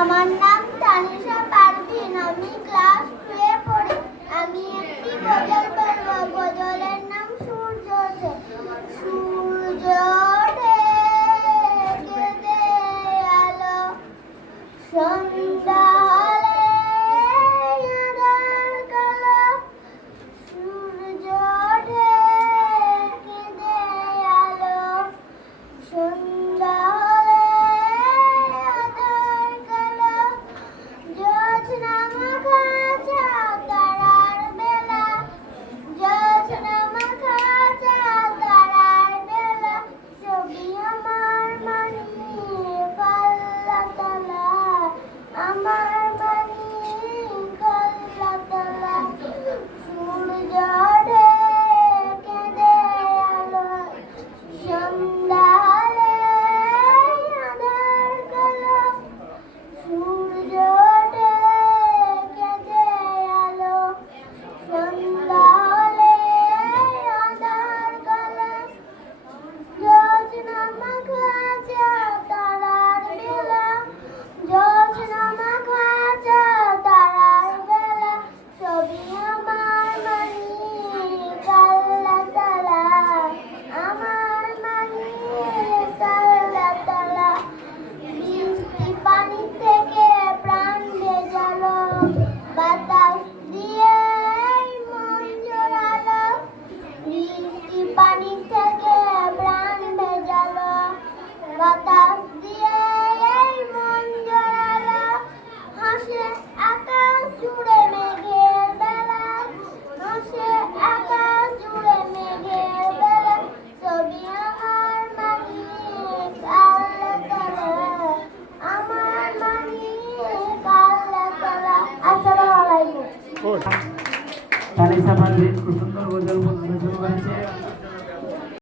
আমার নাম তানিশা পারভিন। আমি ক্লাস 2 এ পড়ি। আমি একটি গজল বলবো। গজলের নাম সূর্য ওঠে। সূর্য ওঠে কেঁদে আলো, সন্ধ্যা হলে আঁধার কালো। সূর্য ওঠে কেঁদে আলো, সন্ধ্যা হলে আঁধার কালো। জ্যোৎস্না মাখা চাঁদ তারার বেলা, জ্যোৎস্না মাখা চাঁদ তারার বেলা। ছবি আমার মানিক আল্লাহ তাআলা, আমার মানিক আল্লাহ তাআলা। সূর্য ওঠে কেঁদে আলো, সন্ধ্যা হলে আঁধার কালো। সূর্য ওঠে কেঁদে আলো, সন্ধ্যা হলে আঁধার কালো। জ্যোৎস্না মাখা চাঁদ তারার বেলা, জ্যোৎস্না মাখা চাঁদ তারার বেলা। ছবি আমার মানিক আল্লাহ তাআলা, আমার মানিক আল্লাহ তাআলা। বৃষ্টি পানি থেকে প্রাণ ভেজালো, বাতাস দিয়ে মন জোড়ালো। বৃষ্টি পানি থেকে প্রাণ ভেজালো, বাতাস দিয়ে মন জোড়ালো। হাসে আকাশ জুড়ে মেঘের বেলা, হাসে আকাশ জুড়ে মেঘের বেলা। ছবি আমার মানিক আল্লাহ তাআলা, আমার মানিক আল্লাহ তাআলা। আসসালামু আলাইকুম। তানিশা পারভিন খুব সুন্দর গজল